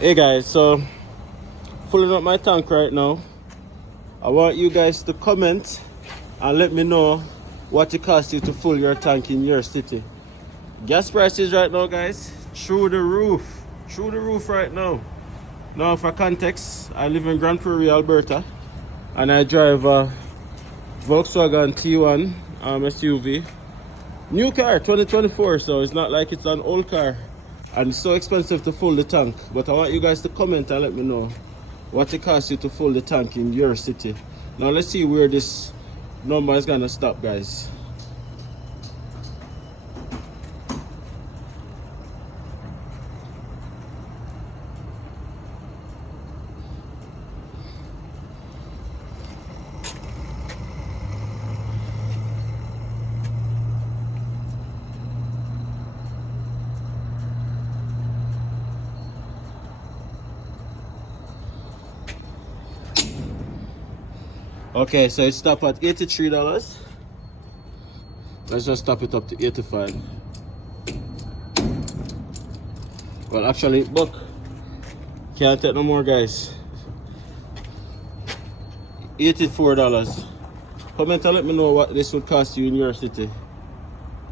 Hey guys, so filling up my tank right now. I want you guys to comment and let me know what it costs you to fill your tank in your city. Gas prices right now, guys, through the roof right now. Now for context, I live in Grand Prairie, Alberta, and I drive a Volkswagen T1 SUV. New car, 2024, so it's not like it's an old car. And it's so expensive to fill the tank. But I want you guys to comment and let me know what it costs you to fill the tank in your city. Now let's see where this number is gonna stop, guys. Okay, so it stopped at $83. Let's just stop it up to 85. Well, actually, buck. Can't take no more, guys. $84. Comment and let me know what this would cost you in your city.